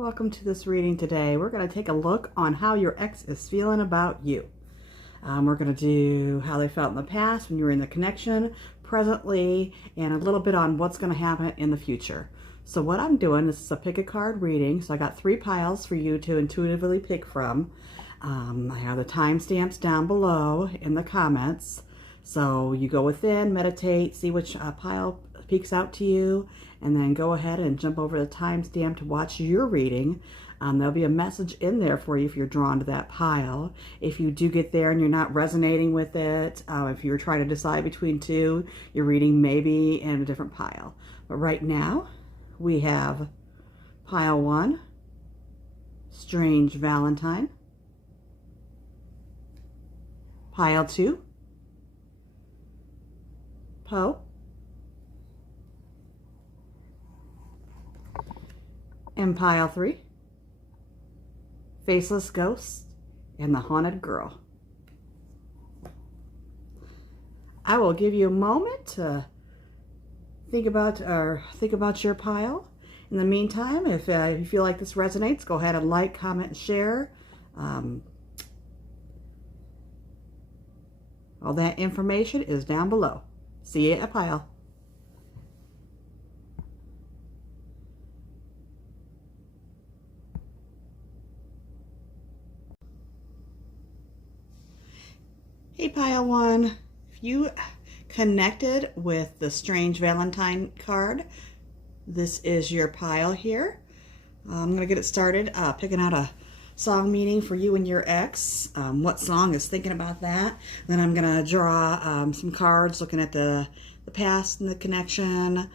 Welcome to this reading today. We're going to take a look on how your ex is feeling about you. We're going to do how they felt in the past when you were in the connection, presently, and a little bit on what's going to happen in the future. So what I'm doing, this is a pick a card reading. So I got 3 piles for you to intuitively pick from. I have the timestamps down below in the comments. So you go within, meditate, see which pile peeks out to you, and then go ahead and jump over the timestamp to watch your reading. There'll be a message in there for you if you're drawn to that pile. If you do get there and you're not resonating with it, if you're trying to decide between two, your reading may be in a different pile. But right now, we have pile 1, Strange Valentine. Pile 2, Poe. And pile 3, Faceless Ghost and the Haunted Girl. I will give you a moment to think about your pile. In the meantime, if you feel like this resonates, go ahead and like, comment, and share. All that information is down below. See you at a pile. Hey pile 1, if you connected with the Strange Valentine card, this is your pile here. I'm going to get it started picking out a song meaning for you and your ex. What song is thinking about that? Then I'm going to draw some cards looking at the past and the connection,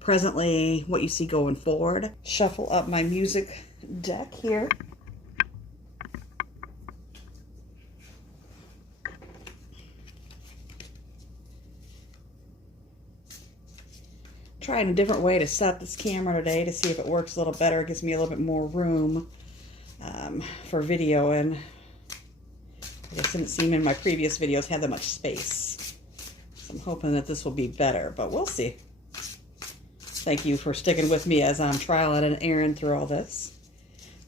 presently, what you see going forward. Shuffle up my music deck here. Trying a different way to set up this camera today to see if it works a little better. It gives me a little bit more room for video, and I just didn't seem in my previous videos had that much space. So I'm hoping that this will be better, but we'll see. Thank you for sticking with me as I'm trialing and erroring through all this.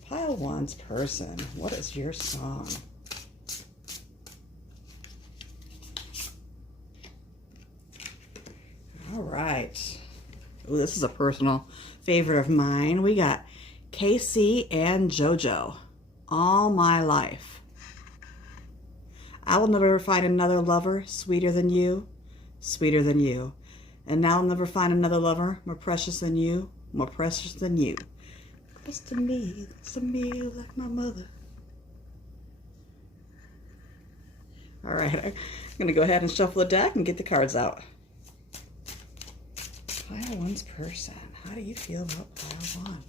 Pile 1's person, what is your song? All right. Ooh, this is a personal favorite of mine. We got Casey and JoJo. All my life. I will never find another lover sweeter than you, sweeter than you. And now I'll never find another lover more precious than you, more precious than you. Close to me like my mother. All right, I'm going to go ahead and shuffle the deck and get the cards out. Pile 1's person. How do you feel about pile 1?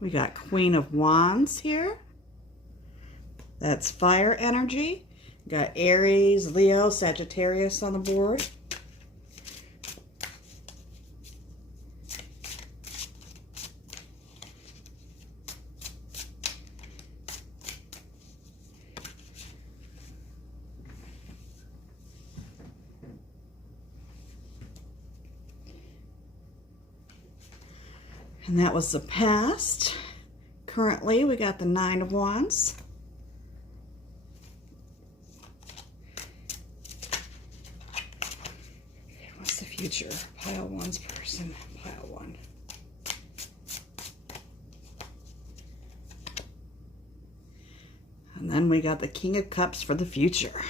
We got Queen of Wands here. That's fire energy. Got Aries, Leo, Sagittarius on the board. And that was the past. Currently, we got the 9 of Wands. What's the future? Pile 1's person. Pile 1. And then we got the King of Cups for the future.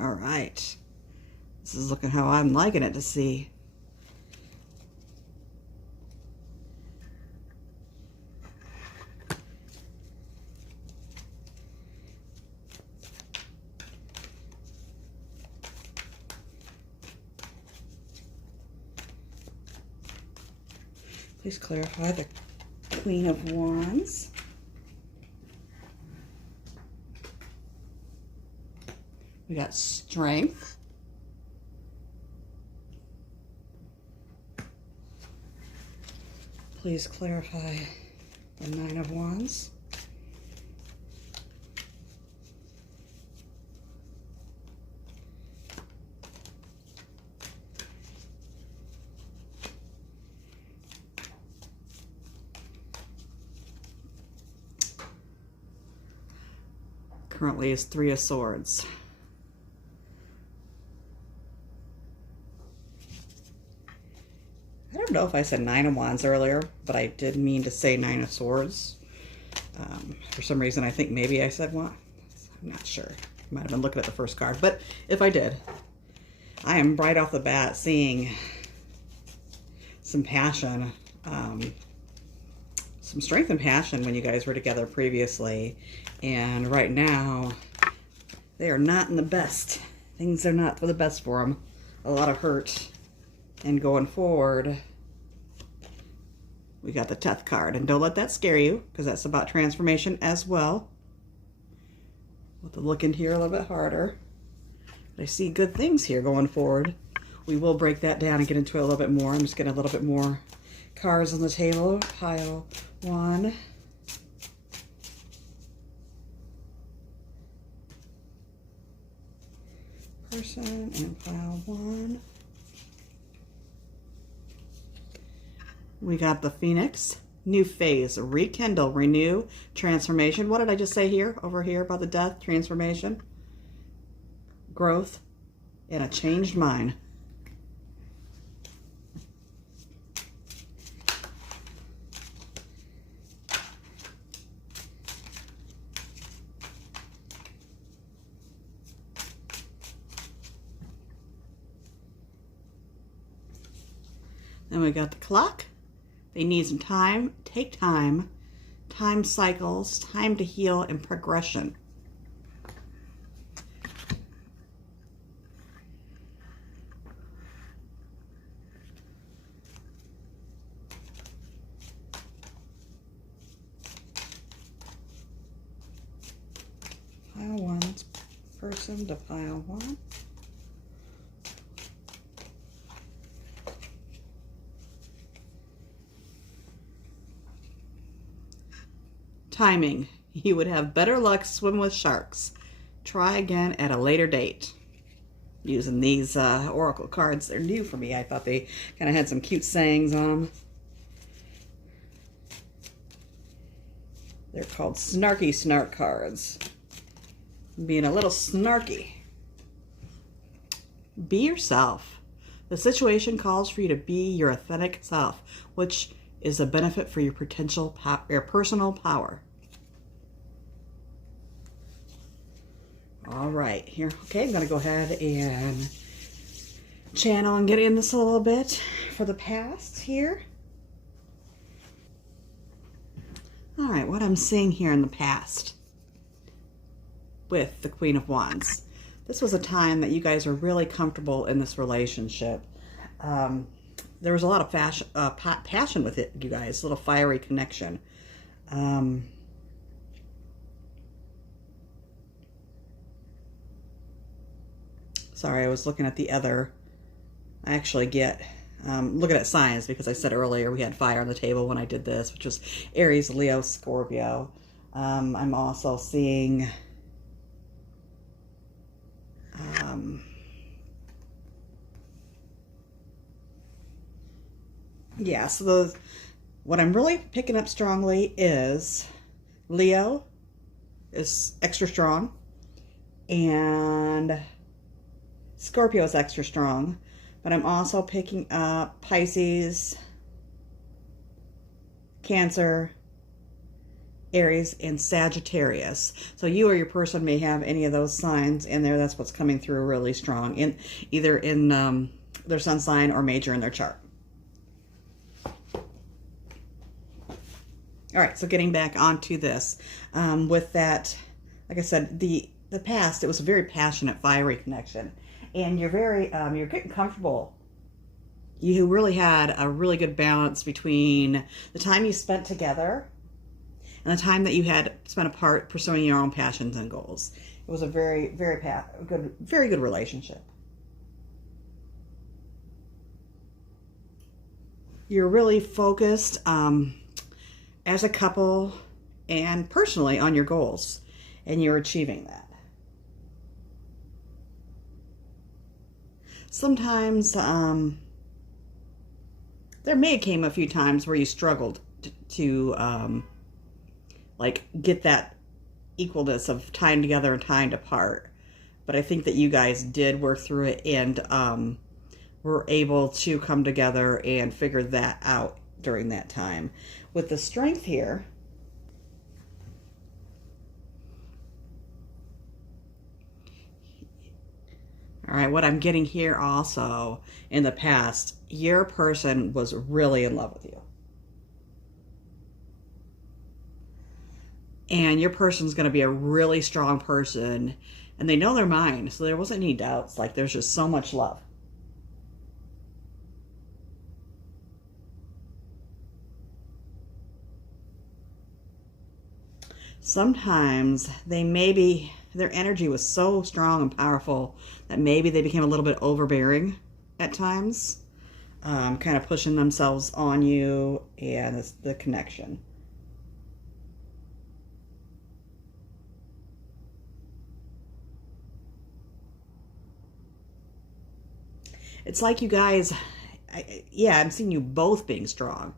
All right. This is looking how I'm liking it to see. Please clarify the Queen of Wands. We got Strength. Please clarify the Nine of Wands. Currently is Three of Swords. I don't know if I said Nine of Wands earlier, but I did mean to say Nine of Swords. For some reason, I think maybe I said one. I'm not sure. Might have been looking at the first card, but if I did, I am right off the bat seeing some passion, some strength and passion when you guys were together previously. And right now, they are not in the best. Things are not for the best for them. A lot of hurt. And going forward, we got the Death card. And don't let that scare you, because that's about transformation as well. We'll have to look into here a little bit harder. But I see good things here going forward. We will break that down and get into it a little bit more. I'm just getting a little bit more cards on the table. Pile 1. Person and pile 1. We got the Phoenix. New phase. Rekindle. Renew. Transformation. What did I just say here? Over here about the Death. Transformation. Growth. And a changed mind. Then we got the Clock. They need some time. Take time. Time cycles. Time to heal and progression. Pile 1. Person to pile 1. Timing. You would have better luck swim with sharks. Try again at a later date. Using these oracle cards. They're new for me. I thought they kind of had some cute sayings on them. They're called snarky snark cards. Being a little snarky. Be yourself. The situation calls for you to be your authentic self, which is a benefit for your your personal power. All right, here. Okay, I'm going to go ahead and channel and get in this a little bit for the past here. All right, what I'm seeing here in the past with the Queen of Wands. This was a time that you guys are really comfortable in this relationship. There was a lot of passion with it, you guys, a little fiery connection. Sorry, I was looking at the other. I actually get looking at signs because I said earlier we had fire on the table when I did this, which was Aries, Leo, Scorpio. I'm also seeing yeah, so what I'm really picking up strongly is Leo is extra strong and Scorpio is extra strong, but I'm also picking up Pisces, Cancer, Aries, and Sagittarius. So you or your person may have any of those signs in there. That's what's coming through really strong, in either in their sun sign or major in their chart. All right, so getting back onto this, with that, like I said, the past, it was a very passionate, fiery connection, and you're very, you're getting comfortable. You really had a really good balance between the time you spent together and the time that you had spent apart pursuing your own passions and goals. It was a very, very good relationship. you're really focused as a couple and personally on your goals, and you're achieving that. Sometimes there may have came a few times where you struggled to like get that equalness of time together and time apart. But I think that you guys did work through it and were able to come together and figure that out during that time. With the strength here, all right, what I'm getting here also, in the past, your person was really in love with you. And your person's going to be a really strong person, and they know their mind, so there wasn't any doubts. Like, there's just so much love. Sometimes their energy was so strong and powerful that maybe they became a little bit overbearing at times, kind of pushing themselves on you and the connection. It's like you guys, I'm seeing you both being strong.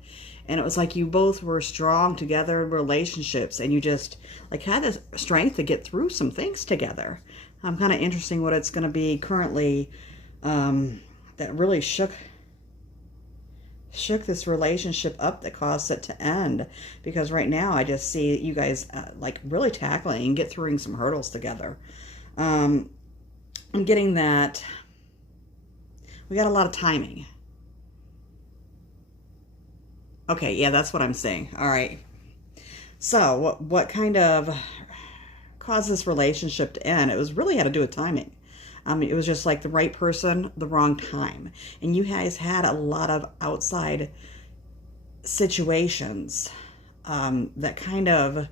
And it was like you both were strong together in relationships, and you just like had the strength to get through some things together. I'm kind of interesting what it's going to be currently that really shook this relationship up, that caused it to end. Because right now I just see you guys like really tackling and get through some hurdles together. I'm getting that we got a lot of timing. Okay, yeah, that's what I'm saying. All right. So what kind of caused this relationship to end? It was really had to do with timing. It was just like the right person, the wrong time. And you guys had a lot of outside situations that kind of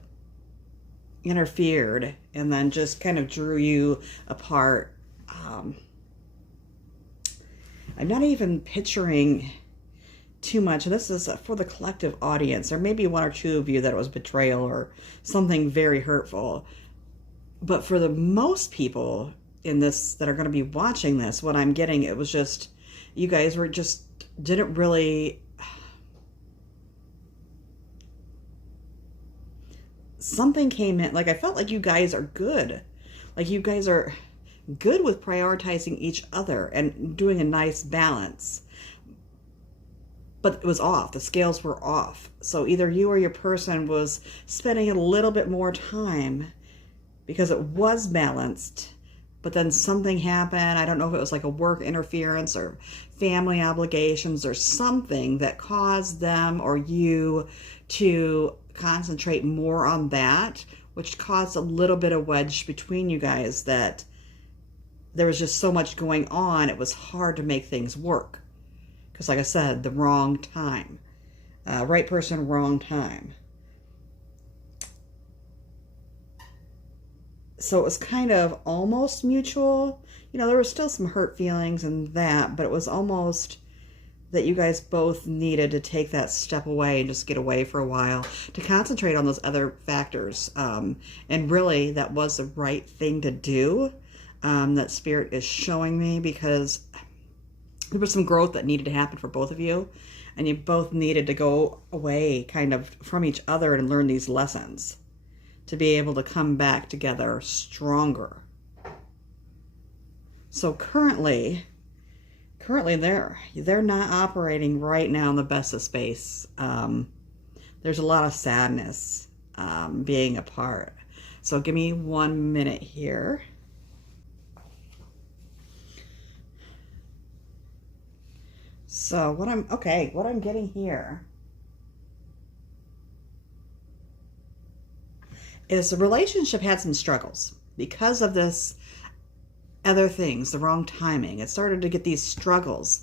interfered and then just kind of drew you apart. I'm not even picturing too much. This is for the collective audience. There may be one or two of you that it was betrayal or something very hurtful. But for the most people in this that are going to be watching this, what I'm getting, it was just, you guys were just, didn't really, something came in. Like, I felt like you guys are good. Like, you guys are good with prioritizing each other and doing a nice balance. But it was off. The scales were off. So either you or your person was spending a little bit more time because it was balanced, but then something happened. I don't know if it was like a work interference or family obligations or something that caused them or you to concentrate more on that, which caused a little bit of wedge between you guys, that there was just so much going on. It was hard to make things work. Because like I said, the wrong time. Right person, wrong time. So it was kind of almost mutual. You know, there was still some hurt feelings and that, but it was almost that you guys both needed to take that step away and just get away for a while to concentrate on those other factors. And really, that was the right thing to do. That Spirit is showing me, because there was some growth that needed to happen for both of you, and you both needed to go away kind of from each other and learn these lessons to be able to come back together stronger. So currently they're not operating right now in the best of space. There's a lot of sadness being apart. So give me 1 minute here. So what I'm getting here is the relationship had some struggles because of this other things, the wrong timing. It started to get these struggles.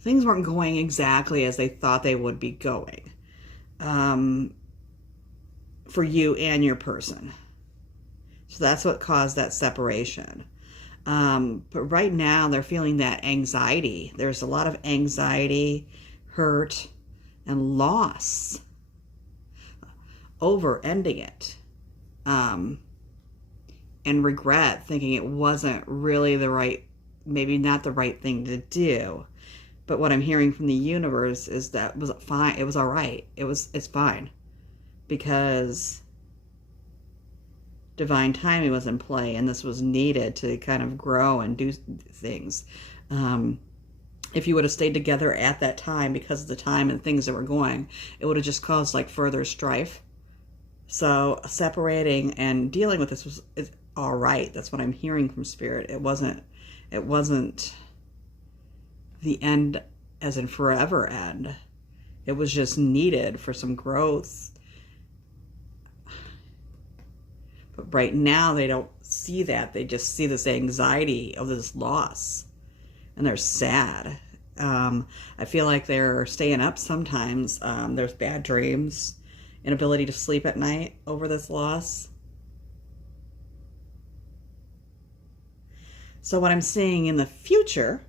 Things weren't going exactly as they thought they would be going. for you and your person. So that's what caused that separation. But right now they're feeling that anxiety. There's a lot of anxiety, hurt, and loss over ending it. And regret, thinking it wasn't really the right, maybe not the right thing to do. But what I'm hearing from the universe is that it was fine. It was all right. It's fine. Because divine timing was in play, and this was needed to kind of grow and do things. If you would have stayed together at that time, because of the time and things that were going, it would have just caused like further strife. So separating and dealing with this was all right. That's what I'm hearing from Spirit. It wasn't the end as in forever end. It was just needed for some growth. But right now they don't see that. They just see this anxiety of this loss. And they're sad. I feel like they're staying up sometimes. There's bad dreams, inability to sleep at night over this loss. So what I'm seeing in the future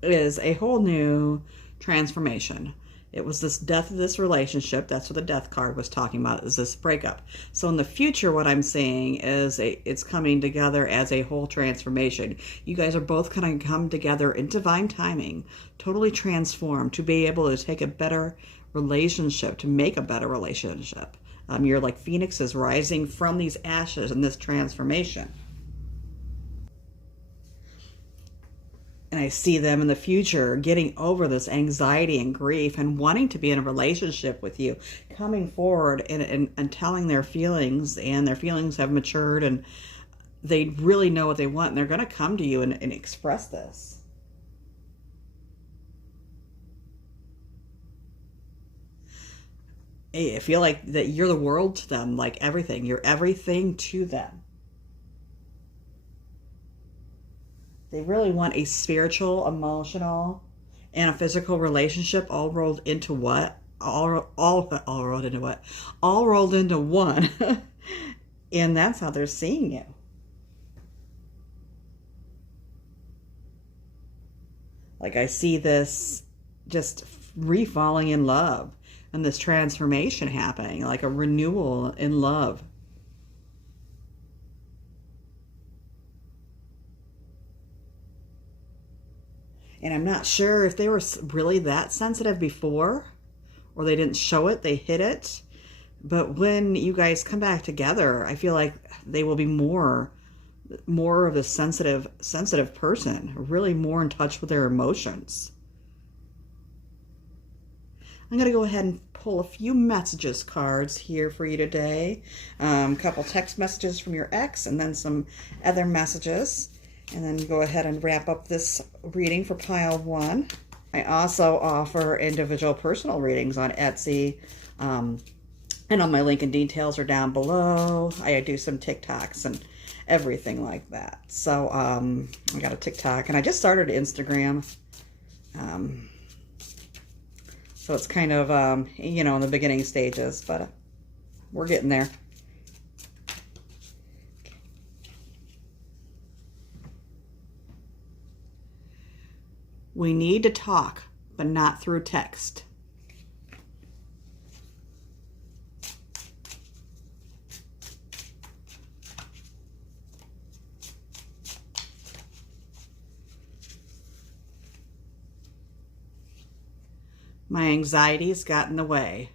is a whole new transformation. It was this death of this relationship. That's what the death card was talking about, is this breakup. So in the future, what I'm seeing is it's coming together as a whole transformation. You guys are both going to come together in divine timing, totally transformed, to be able to take a better relationship, to make a better relationship. You're like phoenixes rising from these ashes in this transformation. And I see them in the future getting over this anxiety and grief and wanting to be in a relationship with you, coming forward and telling their feelings, and their feelings have matured and they really know what they want, and they're going to come to you and express this. I feel like that you're the world to them, like everything. You're everything to them. They really want a spiritual, emotional, and a physical relationship all rolled into what? All rolled into what? All rolled into one. And that's how they're seeing you. Like I see this just re-falling in love and this transformation happening, like a renewal in love. And I'm not sure if they were really that sensitive before, or they didn't show it, they hid it. But when you guys come back together, I feel like they will be more of a sensitive person, really more in touch with their emotions. I'm going to go ahead and pull a few messages cards here for you today. A couple text messages from your ex, and then some other messages. And then go ahead and wrap up this reading for pile 1. I also offer individual personal readings on Etsy. And all my link and details are down below. I do some TikToks and everything like that. So I got a TikTok, and I just started Instagram. So it's kind of, in the beginning stages, but we're getting there. We need to talk, but not through text. My anxiety's got in the way.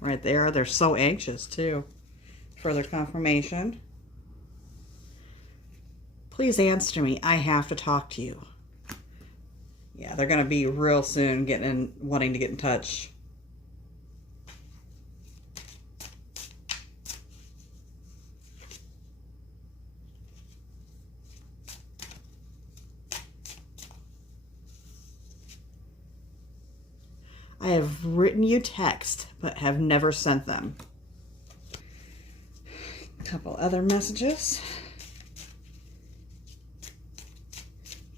Right there, they're so anxious too. Further confirmation. Please answer me. I have to talk to you. Yeah, they're going to be real soon wanting to get in touch. I have written you text, but have never sent them. A couple other messages.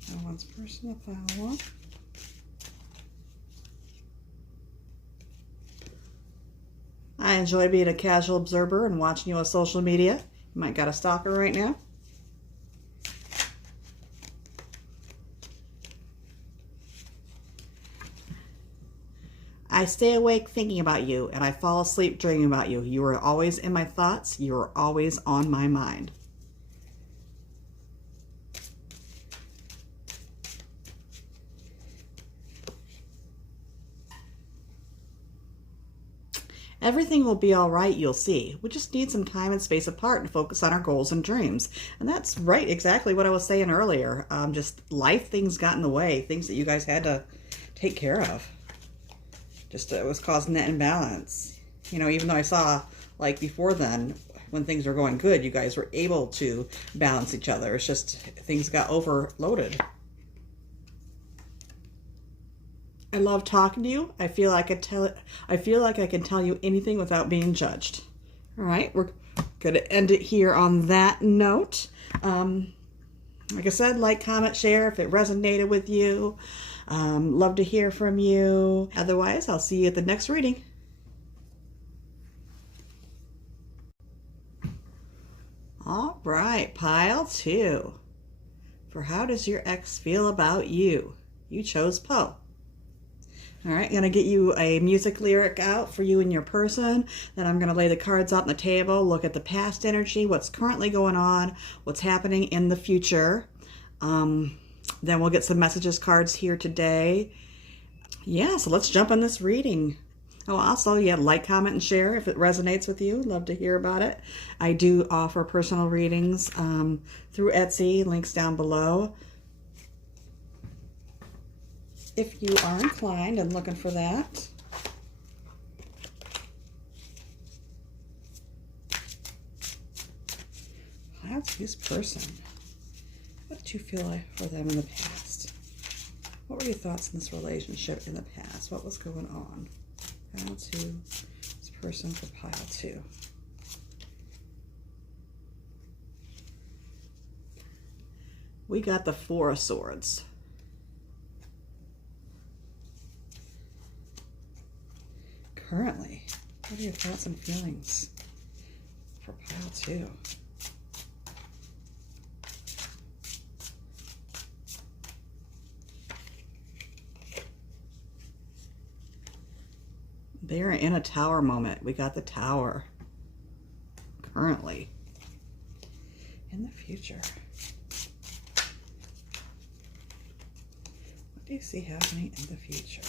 Pile 1's personal, pile 1. I enjoy being a casual observer and watching you on social media. You might got a stalker right now. I stay awake thinking about you, and I fall asleep dreaming about you. You are always in my thoughts. You are always on my mind. Everything will be all right, you'll see. We just need some time and space apart to focus on our goals and dreams. And that's right, exactly what I was saying earlier. Just life things got in the way, things that you guys had to take care of. Just it was causing that imbalance. You know, even though I saw, like before then, when things were going good, you guys were able to balance each other. It's just things got overloaded. I love talking to you. I feel like I can tell you anything without being judged. All right, we're going to end it here on that note. Like I said, like, comment, share if it resonated with you. Love to hear from you. Otherwise, I'll see you at the next reading. All right, pile 2. For how does your ex feel about you? You chose Poe. All right, I'm going to get you a music lyric out for you and your person. Then I'm going to lay the cards out on the table, look at the past energy, what's currently going on, what's happening in the future. Then we'll get some messages cards here today. Yeah, so let's jump on this reading. Oh, also, yeah, like, comment, and share if it resonates with you. Love to hear about it. I do offer personal readings through Etsy, links down below. If you are inclined and looking for that. That's his person. What did you feel like for them in the past? What were your thoughts in this relationship in the past? What was going on? Pile 2, this person for pile 2. We got the 4 of Swords. Currently, what are your thoughts and feelings for pile 2? They are in a tower moment. We got the Tower. Currently. In the future. What do you see happening in the future?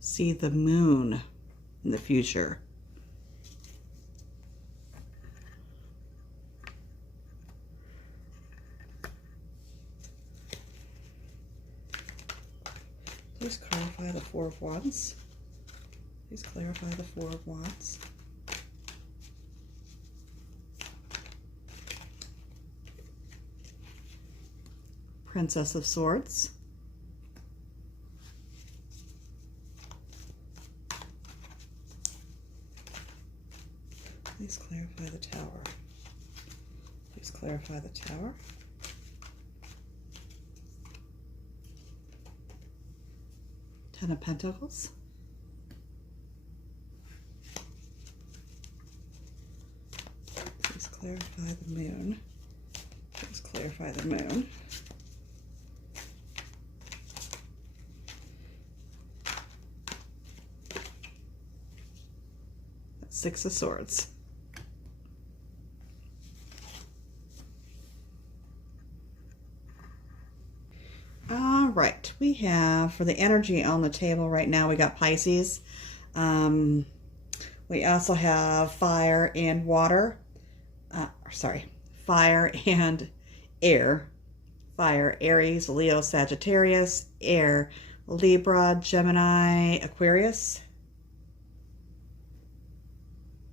See the moon in the future. Please clarify the 4 of Wands. Please clarify the 4 of Wands. Princess of Swords. Please clarify the Tower. Please clarify the Tower. Ten of Pentacles. Please clarify the Moon. Please clarify the Moon. That's 6 of Swords. All right, we have, for the energy on the table right now, we got Pisces. We also have fire and water. Fire and air. Fire, Aries, Leo, Sagittarius. Air, Libra, Gemini, Aquarius.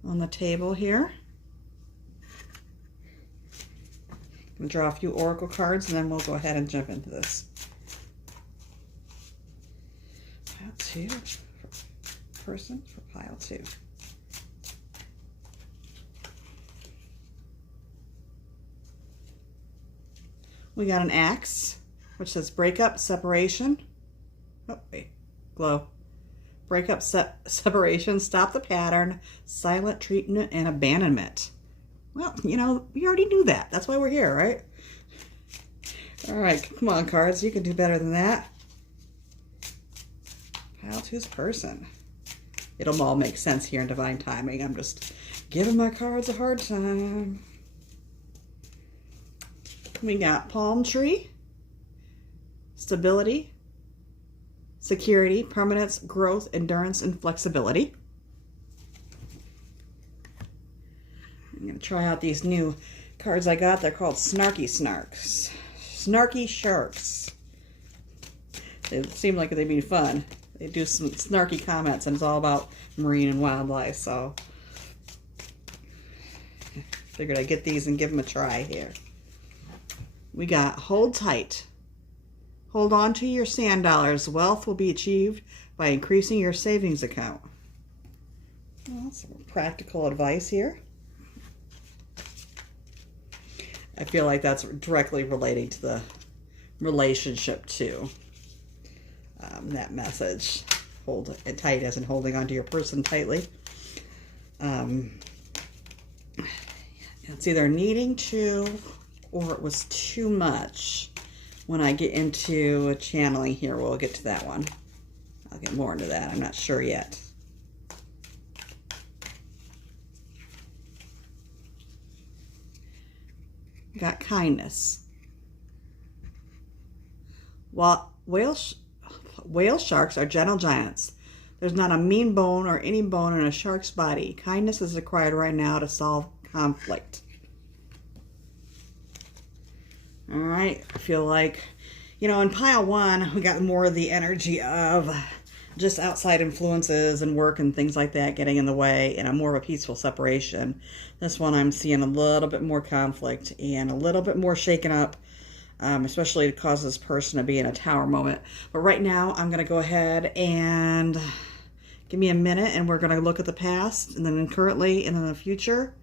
On the table here. I'm going to draw a few oracle cards and then we'll go ahead and jump into this. Pile 2 for person for pile 2. We got an X, which says breakup, separation. Oh, wait, glow. Breakup, separation, stop the pattern, silent treatment, and abandonment. Well, you know, we already knew that. That's why we're here, right? All right, come on, cards. You can do better than that. Pile two's person. It'll all make sense here in divine timing. I'm just giving my cards a hard time. We got palm tree, stability, security, permanence, growth, endurance, and flexibility. I'm going to try out these new cards I got. They're called Snarky Snarks. Snarky Sharks. They seem like they'd be fun. They do some snarky comments, and it's all about marine and wildlife, so figured I'd get these and give them a try here. We got hold tight. Hold on to your sand dollars. Wealth will be achieved by increasing your savings account. Well, some practical advice here. I feel like that's directly relating to the relationship too. That message. Hold it tight as in holding onto your person tightly. It's either needing to or it was too much. When I get into channeling here, we'll get to that one. I'll get more into that. I'm not sure yet. Got kindness. While whale sharks are gentle giants, there's not a mean bone or any bone in a shark's body. Kindness is required right now to solve conflict. All right, I feel like, you know, in pile one, we got more of the energy of just outside influences and work and things like that getting in the way, and a more of a peaceful separation. This one I'm seeing a little bit more conflict and a little bit more shaken up, especially to cause this person to be in a tower moment. But right now, I'm going to go ahead and give me a minute, and we're going to look at the past, and then currently, and then the future.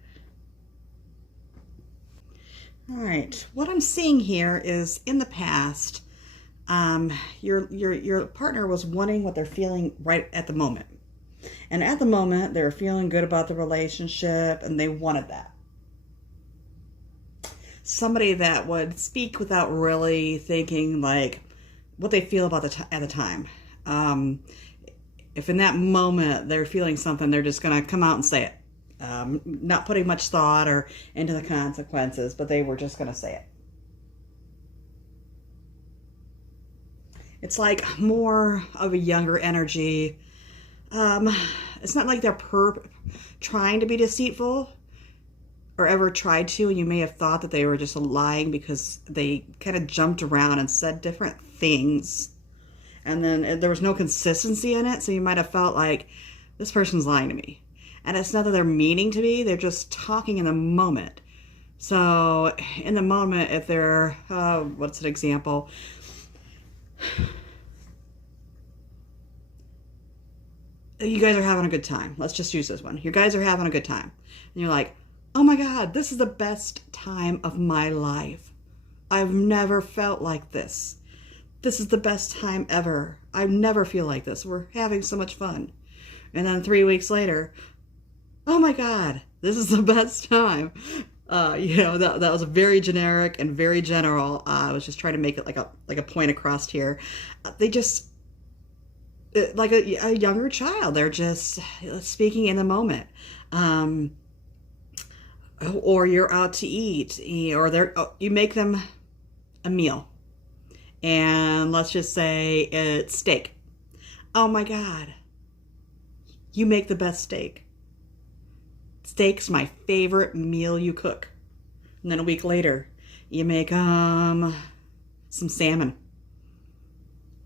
All right, what I'm seeing here is in the past, your partner was wanting what they're feeling right at the moment. And at the moment, they were feeling good about the relationship and they wanted that. Somebody that would speak without really thinking like what they feel about at the time. If in that moment they're feeling something, they're just going to come out and say it. Not putting much thought or into the consequences, but they were just going to say it. It's like more of a younger energy. It's not like they're trying to be deceitful or ever tried to, and you may have thought that they were just lying because they kind of jumped around and said different things. And then there was no consistency in it, so you might have felt like, this person's lying to me. And it's not that they're meaning to be, they're just talking in the moment. So in the moment, if they're, what's an example? You guys are having a good time. Let's just use this one. You guys are having a good time. And you're like, oh my God, this is the best time of my life. I've never felt like this. This is the best time ever. I never feel like this. We're having so much fun. And then 3 weeks later, oh my God, this is the best time. You know, that was very generic and very general. I was just trying to make it like a point across here. They just, like a younger child, they're just speaking in the moment. Or you're out to eat, or you make them a meal. And let's just say it's steak. Oh my God, you make the best steak. Steak's my favorite meal you cook. And then a week later, you make some salmon.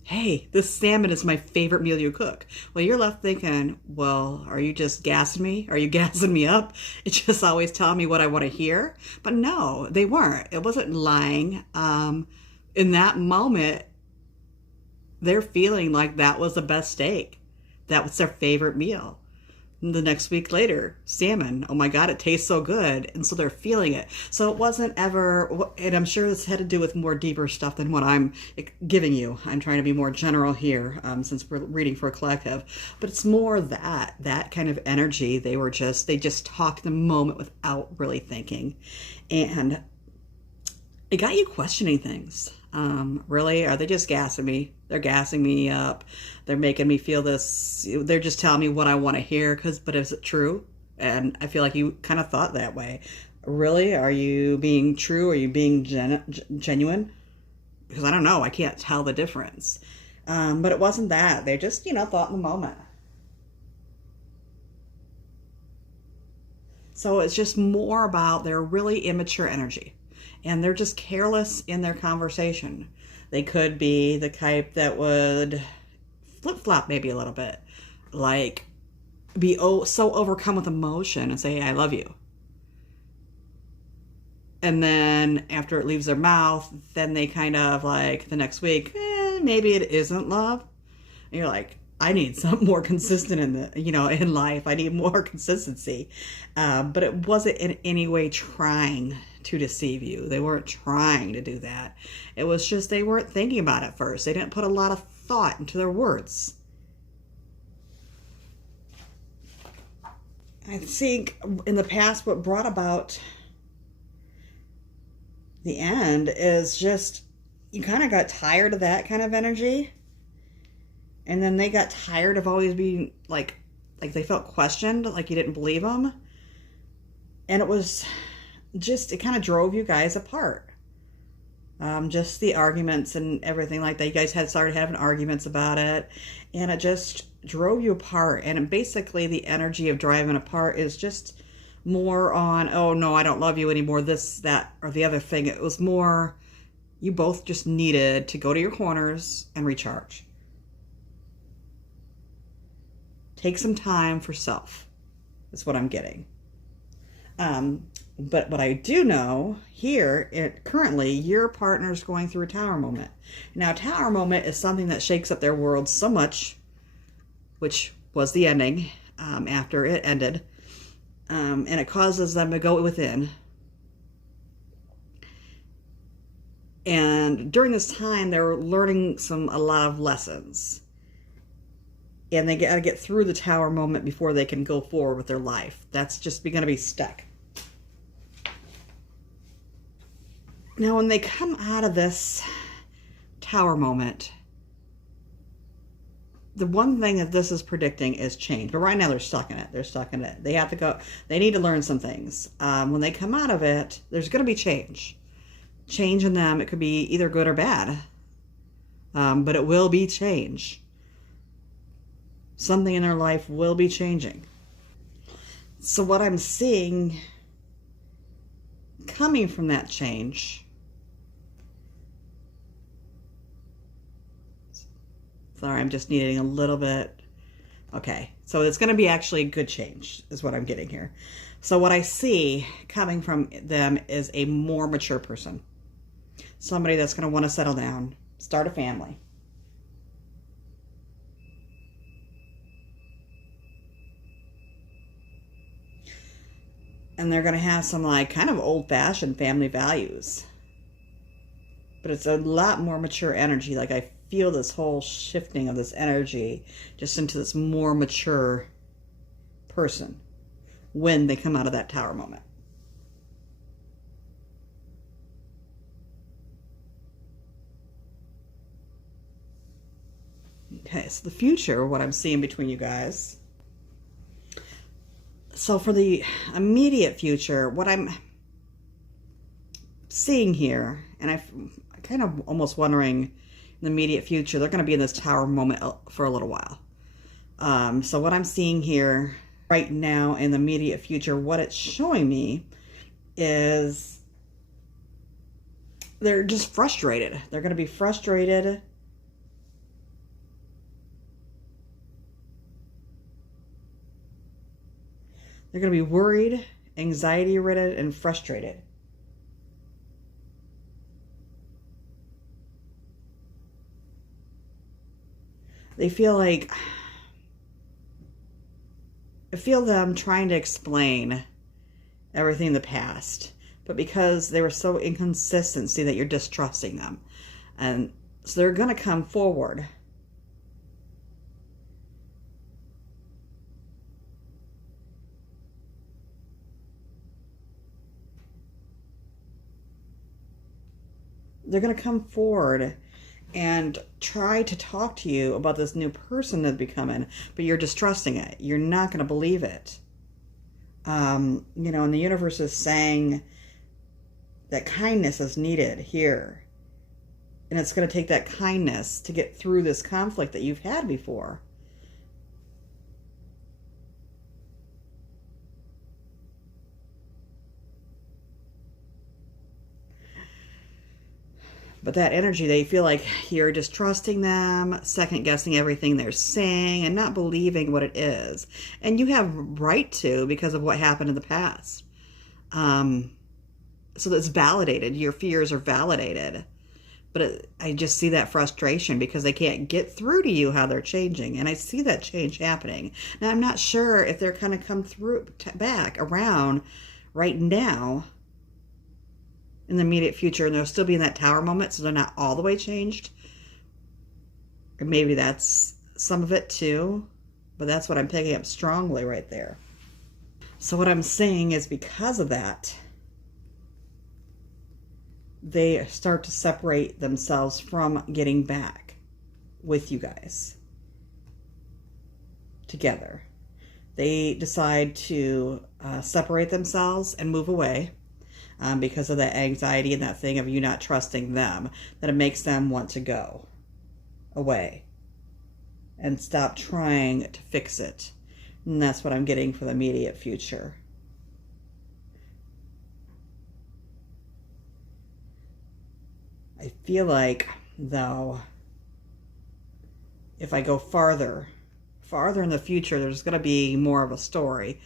Hey, this salmon is my favorite meal you cook. Well, you're left thinking, well, are you just gassing me? Are you gassing me up? It's just always telling me what I want to hear. But no, they weren't. It wasn't lying. In that moment, they're feeling like that was the best steak. That was their favorite meal. the next week later, salmon. Oh my God, it tastes so good. And so they're feeling it. So it wasn't ever, and I'm sure this had to do with more deeper stuff than what I'm giving you. I'm trying to be more general here, since we're reading for a collective. But it's more that kind of energy. They just talked the moment without really thinking. And it got you questioning things. Really? Are they just gassing me? They're gassing me up. They're making me feel this. They're just telling me what I want to hear. But is it true? And I feel like you kind of thought that way. Really? Are you being true? Are you being genuine? Because I don't know. I can't tell the difference. But it wasn't that. They just, thought in the moment. So it's just more about their really immature energy. And they're just careless in their conversation. They could be the type that would flip-flop maybe a little bit. Like, be so overcome with emotion and say, I love you. And then after it leaves their mouth, then they kind of like the next week, maybe it isn't love. And you're like, I need something more consistent in life. I need more consistency. But it wasn't in any way trying to deceive you. They weren't trying to do that. It was just they weren't thinking about it first. They didn't put a lot of thought into their words. I think in the past what brought about the end is just you kind of got tired of that kind of energy. And then they got tired of always being like they felt questioned, like you didn't believe them. And it was just, it kind of drove you guys apart. Just the arguments and everything like that. You guys had started having arguments about it. And it just drove you apart. And basically the energy of driving apart is just more on, oh no, I don't love you anymore, this, that, or the other thing. It was more, you both just needed to go to your corners and recharge. Take some time for self. That's what I'm getting. But what I do know here, currently, your partner's going through a tower moment. Now, a tower moment is something that shakes up their world so much, which was the ending after it ended, and it causes them to go within. And during this time, they're learning a lot of lessons. And they got to get through the tower moment before they can go forward with their life. That's just going to be stuck. Now, when they come out of this tower moment, the one thing that this is predicting is change. But right now they're stuck in it. They're stuck in it. They have to go. They need to learn some things. When they come out of it, there's going to be change. Change in them. It could be either good or bad. But it will be change. Something in their life will be changing. So what I'm seeing coming from that change, sorry, I'm just needing a little bit. Okay, so it's going to be actually good change is what I'm getting here. So what I see coming from them is a more mature person. Somebody that's going to want to settle down, start a family. And they're going to have some kind of old-fashioned family values. But it's a lot more mature energy. Like I feel this whole shifting of this energy just into this more mature person when they come out of that tower moment. Okay, so the future, what I'm seeing between you guys. So for the immediate future, what I'm seeing here, and I'm kind of almost wondering in the immediate future, they're going to be in this tower moment for a little while. So what I'm seeing here right now in the immediate future, what it's showing me is they're just frustrated. They're going to be frustrated. They're going to be worried, anxiety-ridden, and frustrated. They feel like I feel them trying to explain everything in the past, but because they were so inconsistent, see that you're distrusting them. And so they're going to come forward. They're going to come forward and try to talk to you about this new person that's becoming, but you're distrusting it. You're not going to believe it. And the universe is saying that kindness is needed here. And it's going to take that kindness to get through this conflict that you've had before. But that energy, they feel like you're distrusting them, second guessing everything they're saying, and not believing what it is. And you have right to, because of what happened in the past. So that's validated. Your fears are validated. But I just see that frustration because they can't get through to you how they're changing. And I see that change happening. Now, I'm not sure if they're going to come through back around right now in the immediate future, and they'll still be in that tower moment, so they're not all the way changed. Or maybe that's some of it too, but that's what I'm picking up strongly right there. So what I'm saying is, because of that, they start to separate themselves from getting back with you guys together. They decide to separate themselves and move away. Because of that anxiety and that thing of you not trusting them, that it makes them want to go away and stop trying to fix it. And that's what I'm getting for the immediate future. I feel like, though, if I go farther in the future, there's going to be more of a story.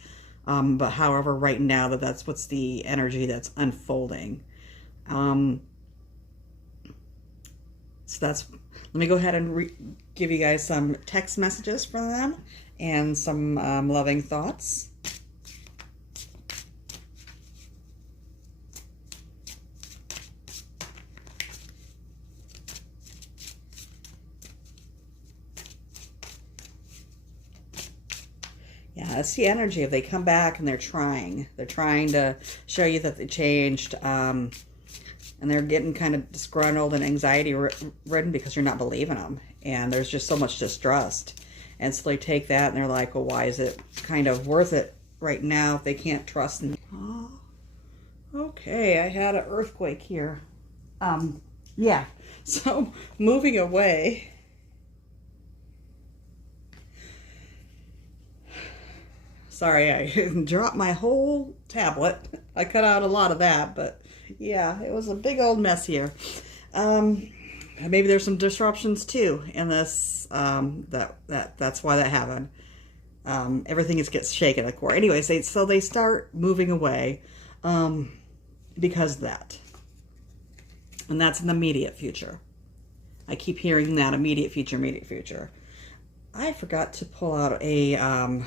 But however, right now, that's what's the energy that's unfolding. So let me go ahead and give you guys some text messages from them and some loving thoughts. Yeah, that's the energy. If they come back and they're trying to show you that they changed, and they're getting kind of disgruntled and anxiety ridden because you're not believing them, and there's just so much distrust. And so they take that and they're like, well, why is it kind of worth it right now if they can't trust me? Oh, okay, I had an earthquake here. Yeah, so moving away. Sorry, I dropped my whole tablet. I cut out a lot of that, but yeah, it was a big old mess here. Maybe there's some disruptions too in this. That's why that happened. Everything gets shaken at the core. Anyways, they start moving away because of that, and that's in the immediate future. I keep hearing that immediate future. I forgot to pull out a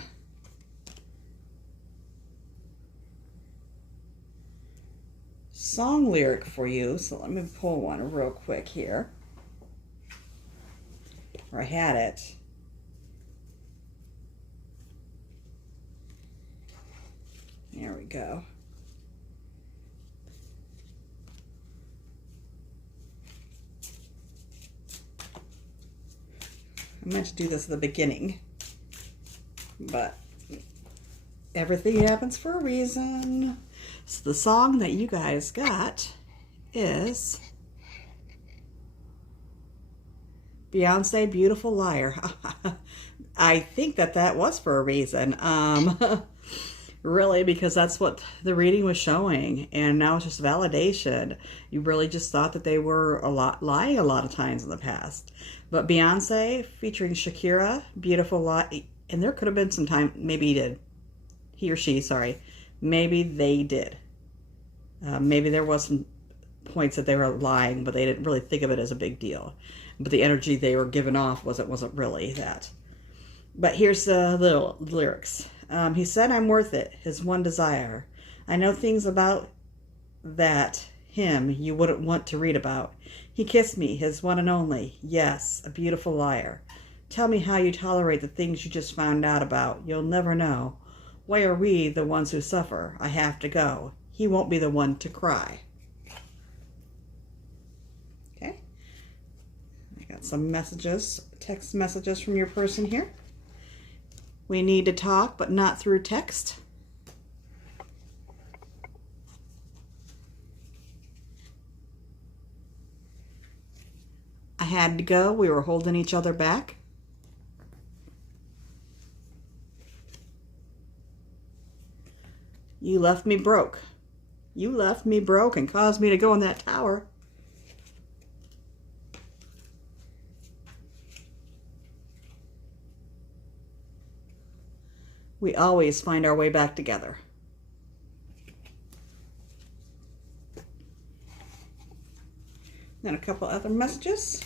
song lyric for you, so let me pull one real quick here. Where I had it. There we go. I meant to do this at the beginning, but everything happens for a reason. So the song that you guys got is Beyonce, Beautiful Liar. I think that was for a reason. Really, because that's what the reading was showing. And now it's just validation. You really just thought that they were lying a lot of times in the past. But Beyonce featuring Shakira, Beautiful Liar. And there could have been some time, maybe he did. He or she, sorry. Maybe they did. Maybe there was some points that they were lying, but they didn't really think of it as a big deal. But the energy they were giving off wasn't really that. But here's the lyrics. He said I'm worth it, his one desire. I know things about that him you wouldn't want to read about. He kissed me, his one and only. Yes, a beautiful liar. Tell me how you tolerate the things you just found out about. You'll never know. Why are we the ones who suffer? I have to go. He won't be the one to cry. Okay. I got some messages, text messages from your person here. We need to talk, but not through text. I had to go. We were holding each other back. You left me broke. You left me broke and caused me to go in that tower. We always find our way back together. Then a couple other messages.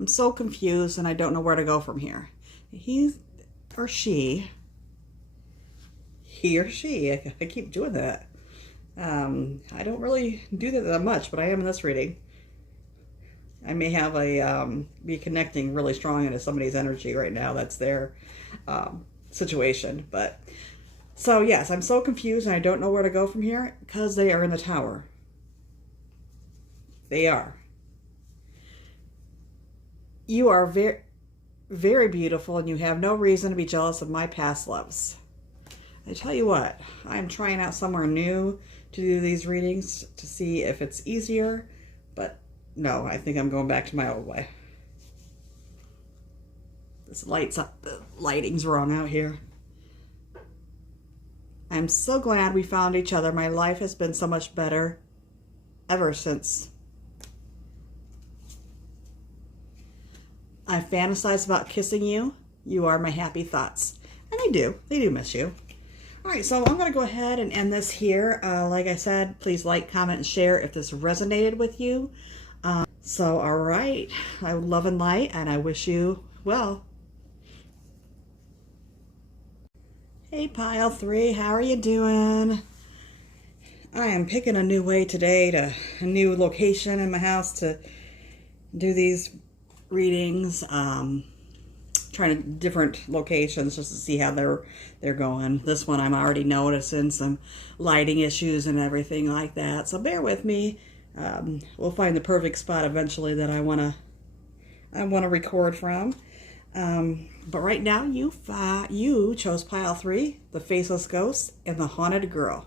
I'm so confused and I don't know where to go from here. He or she, I keep doing that. I don't really do that much, but I am in this reading. I may have be connecting really strong into somebody's energy right now. That's their situation. But so yes, I'm so confused and I don't know where to go from here because they are in the tower. They are. You are very, very beautiful and you have no reason to be jealous of my past loves. I tell you what, I'm trying out somewhere new to do these readings to see if it's easier, but no, I think I'm going back to my old way. This the lighting's wrong out here. I'm so glad we found each other. My life has been so much better ever since. I fantasize about kissing you. You are my happy thoughts. And they do miss you. All right, so I'm going to go ahead and end this here. Like I said, please like, comment, and share if this resonated with you. So, all right, I love and light, and I wish you well. Hey, Pile 3, how are you doing? I am picking a new way today, to a new location in my house to do these readings. Trying different locations just to see how they're going. This one I'm already noticing some lighting issues and everything like that. So bear with me. We'll find the perfect spot eventually that I want to record from. But right now you chose Pile 3, the Faceless Ghost, and the Haunted Girl.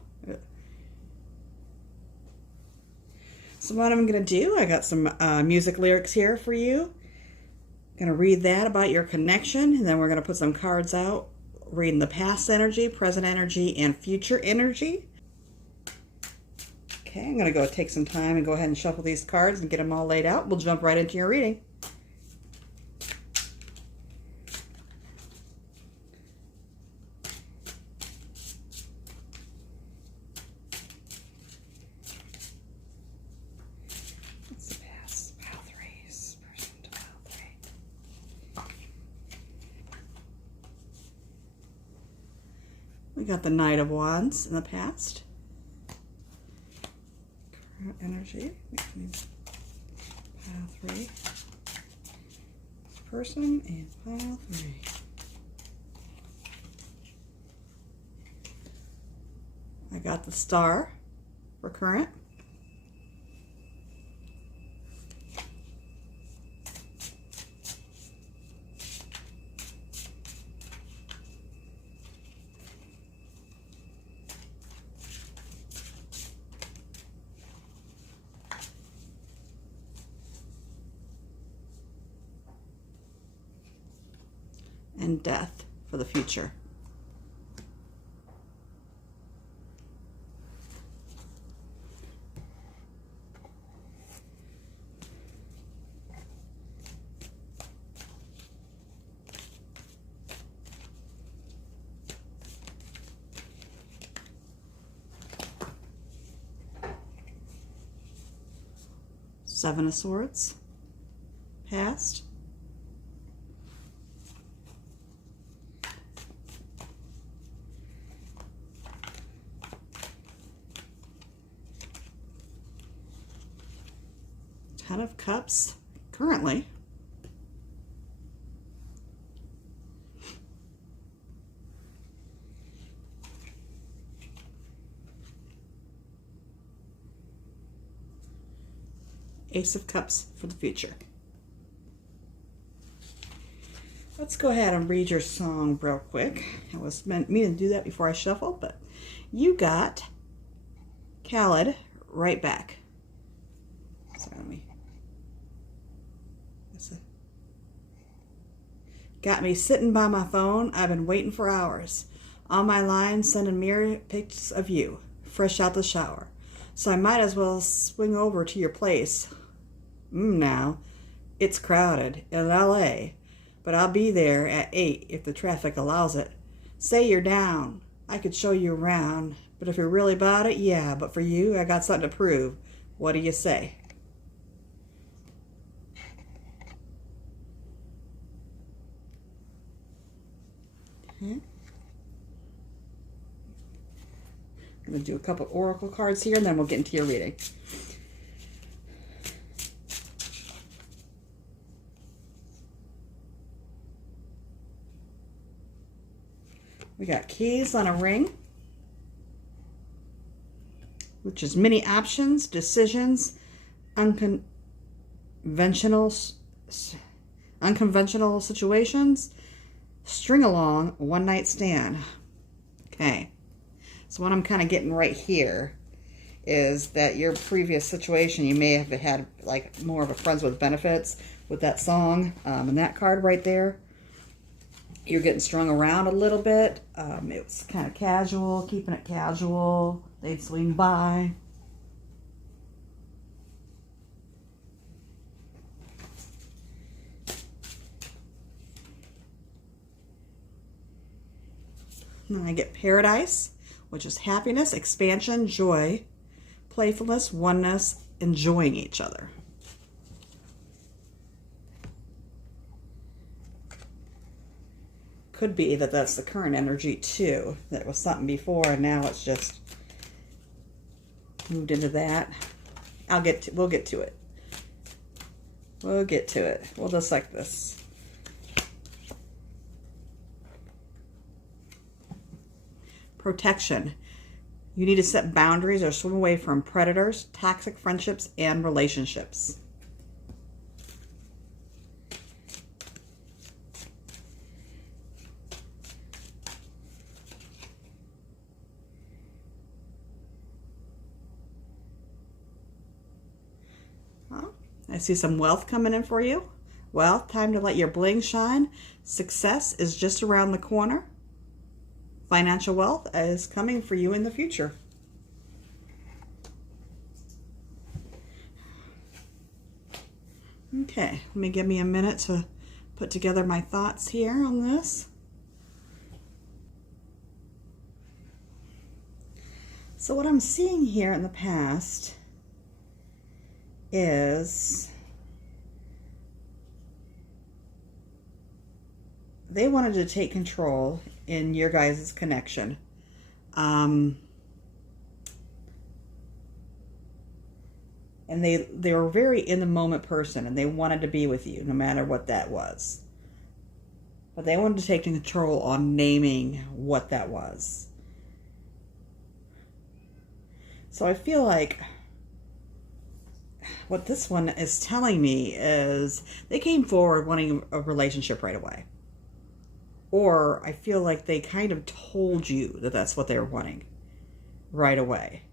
So what I'm going to do, I got some music lyrics here for you. I'm going to read that about your connection, and then we're going to put some cards out, reading the past energy, present energy, and future energy. Okay, I'm going to go take some time and go ahead and shuffle these cards and get them all laid out. We'll jump right into your reading. We got the Knight of Wands in the past. Current energy. Pile 3. This person and Pile 3. I got the Star for current. And Death for the future. Seven of Swords, past. Ten of Cups, currently. Ace of Cups for the future. Let's go ahead and read your song real quick. I was meant me to do that before I shuffle, but you got Khaled right back. Sorry, let me. Got me sitting by my phone. I've been waiting for hours. On my line, sending mirror pics of you, fresh out the shower. So I might as well swing over to your place. Now, it's crowded in LA, but I'll be there at 8 if the traffic allows it. Say you're down. I could show you around, but if you're really about it, yeah, but for you, I got something to prove. What do you say? Okay. I'm going to do a couple oracle cards here, and then we'll get into your reading. We got keys on a ring, which is many options, decisions, unconventional situations, string along, one night stand. Okay. So what I'm kind of getting right here is that your previous situation, you may have had like more of a friends with benefits with that song and that card right there. You're getting strung around a little bit. It was kind of casual, keeping it casual. They'd swing by. And then I get paradise, which is happiness, expansion, joy, playfulness, oneness, enjoying each other. Could be that that's the current energy too. That it was something before and now it's just moved into that. We'll get to it. We'll get to it. We'll just like this. Protection. You need to set boundaries or swim away from predators, toxic friendships, and relationships. Well, I see some wealth coming in for you. Wealth, time to let your bling shine. Success is just around the corner. Financial wealth is coming for you in the future. Okay, give me a minute to put together my thoughts here on this. So what I'm seeing here in the past is they wanted to take control in your guys' connection. And they were very in the moment person, and they wanted to be with you no matter what that was. But they wanted to take control on naming what that was. So I feel like what this one is telling me is they came forward wanting a relationship right away. Or I feel like they kind of told you that that's what they were wanting right away.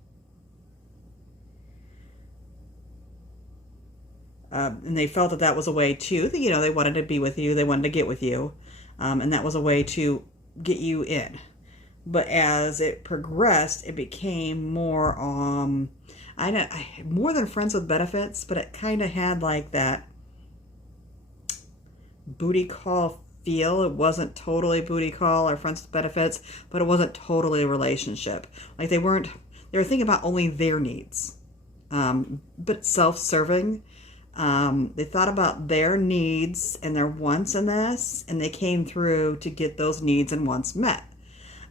And they felt that that was a way to, you know, they wanted to be with you, they wanted to get with you, and that was a way to get you in. But as it progressed, it became more, more than friends with benefits, but it kind of had like that booty call feel. It wasn't totally booty call or friends with benefits, but it wasn't totally a relationship. Like they were thinking about only their needs, but self-serving. They thought about their needs and their wants in this, and they came through to get those needs and wants met.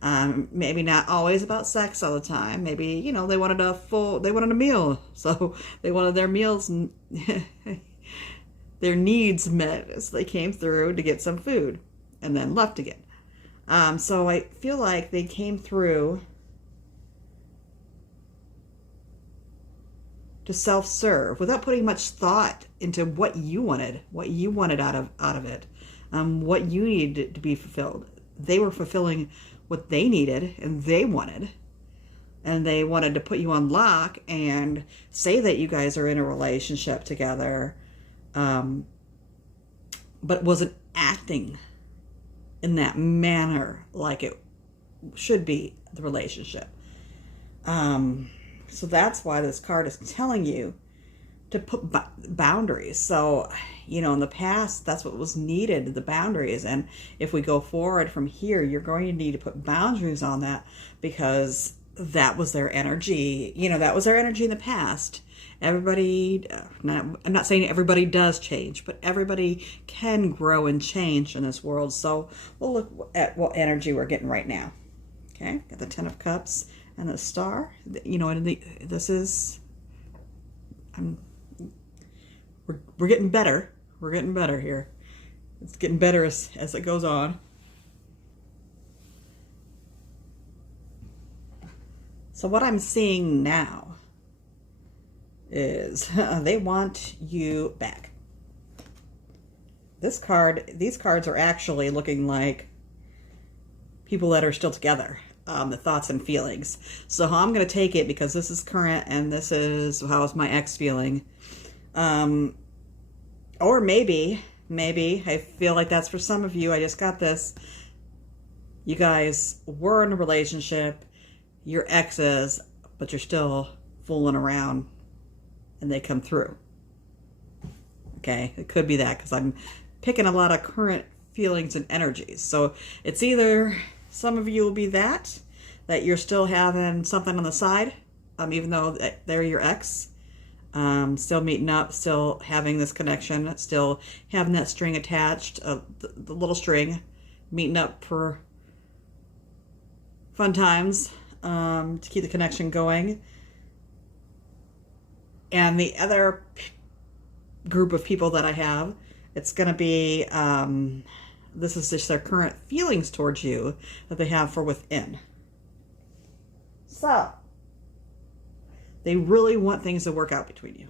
Maybe not always about sex all the time. Maybe, they wanted a meal. So they wanted their meals, their needs met. So they came through to get some food and then left again. So I feel like they came through to self-serve without putting much thought into what you wanted out of it, what you needed to be fulfilled. They were fulfilling what they needed and they wanted to put you on lock and say that you guys are in a relationship together, but wasn't acting in that manner like it should be the relationship. So that's why this card is telling you to put boundaries. So, in the past, that's what was needed, the boundaries. And if we go forward from here, you're going to need to put boundaries on that, because that was their energy. That was their energy in the past. Everybody, I'm not saying everybody does change, but everybody can grow and change in this world. So we'll look at what energy we're getting right now. Okay, got the Ten of Cups and the Star. We're getting better. We're getting better here. It's getting better as it goes on. So what I'm seeing now is they want you back. These cards are actually looking like people that are still together, the thoughts and feelings. So how I'm going to take it, because this is current and this is how is my ex feeling. Or maybe I feel like that's for some of you. I just got this. You guys were in a relationship, your exes, but you're still fooling around and they come through. Okay, it could be that, because I'm picking a lot of current feelings and energies. So it's either some of you will be that you're still having something on the side, even though they're your ex, still meeting up, still having this connection, still having that string attached, the little string, meeting up for fun times, to keep the connection going. And the other group of people that I have, it's going to be, this is just their current feelings towards you that they have for within. So, they really want things to work out between you.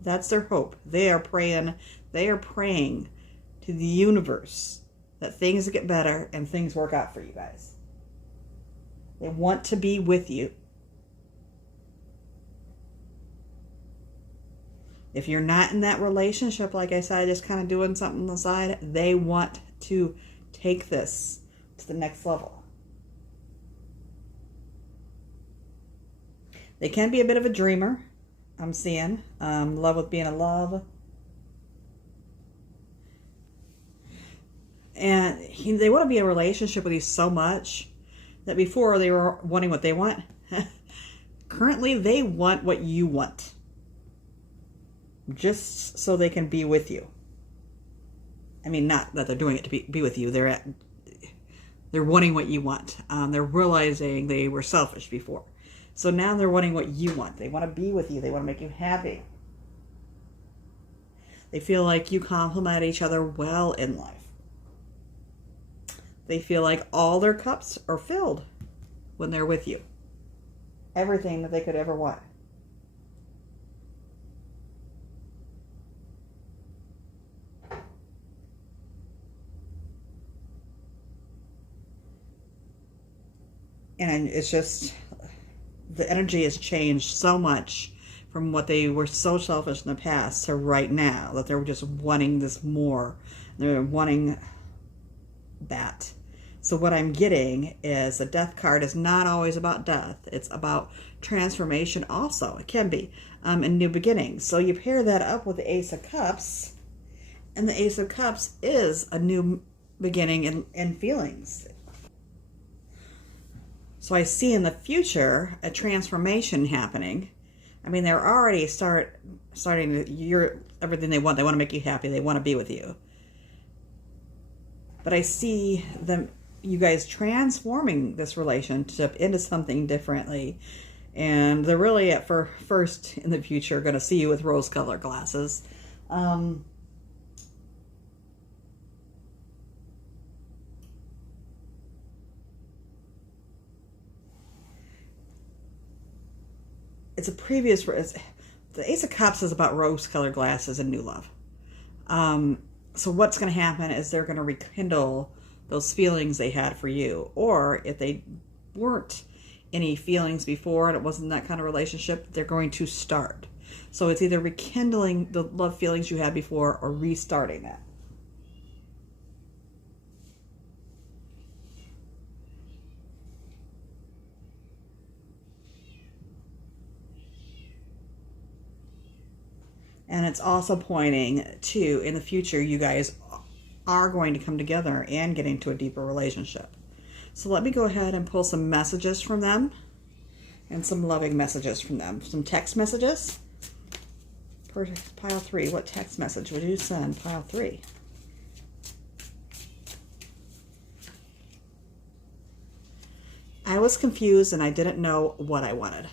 That's their hope. They are praying to the universe that things get better and things work out for you guys. They want to be with you. If you're not in that relationship, like I said, just kind of doing something on the side, they want to take this to the next level. They can be a bit of a dreamer, I'm seeing. Love with being in love. And they want to be in a relationship with you so much that before they were wanting what they want. Currently, they want what you want, just so they can be with you. I mean, not that they're doing it to be with you. They're wanting what you want. They're realizing they were selfish before. So now they're wanting what you want. They want to be with you. They want to make you happy. They feel like you complement each other well in life. They feel like all their cups are filled when they're with you. Everything that they could ever want. And it's just, the energy has changed so much from what they were so selfish in the past to right now, that they're just wanting this more. They're wanting that. So what I'm getting is the Death card is not always about death. It's about transformation also. It can be, and new beginnings. So you pair that up with the Ace of Cups, and the Ace of Cups is a new beginning and feelings. So I see in the future a transformation happening. I mean, they're already you're everything they want. They want to make you happy. They want to be with you. But I see you guys transforming this relationship into something differently. And they're really at first in the future going to see you with rose-colored glasses. It's a previous... The Ace of Cups is about rose-colored glasses and new love. So what's going to happen is they're going to rekindle those feelings they had for you. Or if they weren't any feelings before and it wasn't that kind of relationship, they're going to start. So it's either rekindling the love feelings you had before or restarting that. And it's also pointing to, in the future, you guys are going to come together and get into a deeper relationship. So let me go ahead and pull some messages from them and some loving messages from them. Some text messages. For pile 3, what text message would you send pile 3? I was confused and I didn't know what I wanted.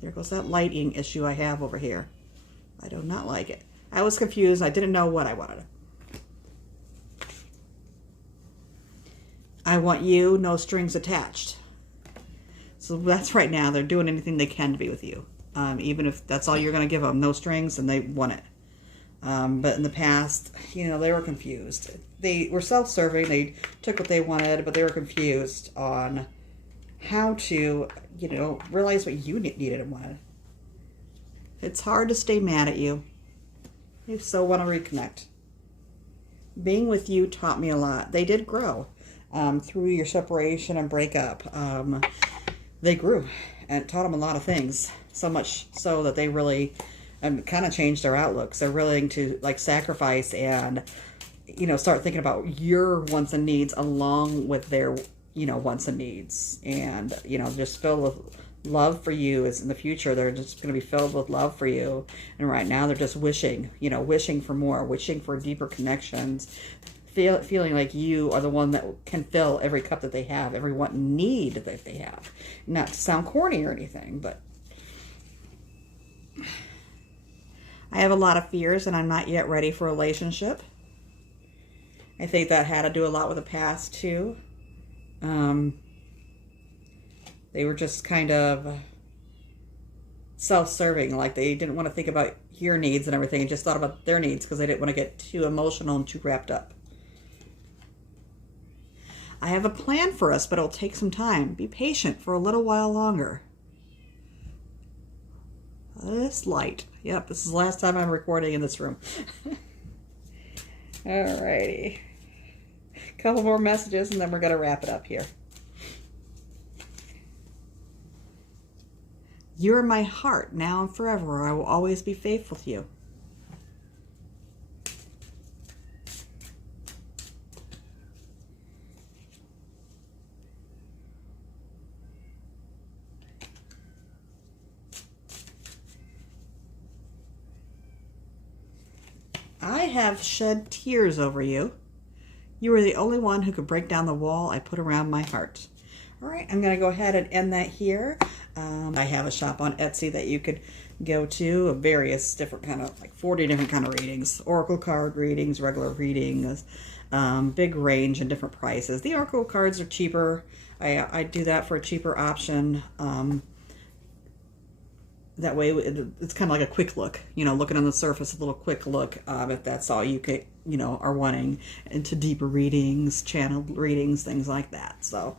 There goes that lighting issue I have over here. I do not like it. I was confused. I didn't know what I wanted. I want you, no strings attached. So that's right now. They're doing anything they can to be with you. Even if that's all you're going to give them, no strings, and they want it. But in the past, they were confused. They were self-serving. They took what they wanted, but they were confused on how to, realize what you needed and wanted. It's hard to stay mad at you. You so want to reconnect. Being with you taught me a lot. They did grow through your separation and breakup. They grew and it taught them a lot of things. So much so that they really kind of changed their outlooks. They're willing to sacrifice and, start thinking about your wants and needs along with their wants and needs, and just filled with love for you. Is in the future they're just going to be filled with love for you, and right now they're just wishing for more, wishing for deeper connections, feeling like you are the one that can fill every cup that they have, every want and need that they have. Not to sound corny or anything, but I have a lot of fears and I'm not yet ready for a relationship. I think that had to do a lot with the past too. They were just kind of self-serving, like they didn't want to think about your needs and everything and just thought about their needs because they didn't want to get too emotional and too wrapped up. I have a plan for us, but it'll take some time. Be patient for a little while longer. This light. Yep, this is the last time I'm recording in this room. Alrighty. Couple more messages and then we're going to wrap it up here. You're in my heart now and forever. I will always be faithful to you. I have shed tears over you. You are the only one who could break down the wall I put around my heart. All right, I'm going to go ahead and end that here. I have a shop on Etsy that you could go to, of various different 40 different kind of readings. Oracle card readings, regular readings, big range and different prices. The Oracle cards are cheaper. I do that for a cheaper option. That way it's kind of like a quick look, looking on the surface, a little quick look, if that's all you could, are wanting, into deeper readings, channeled readings, things like that. So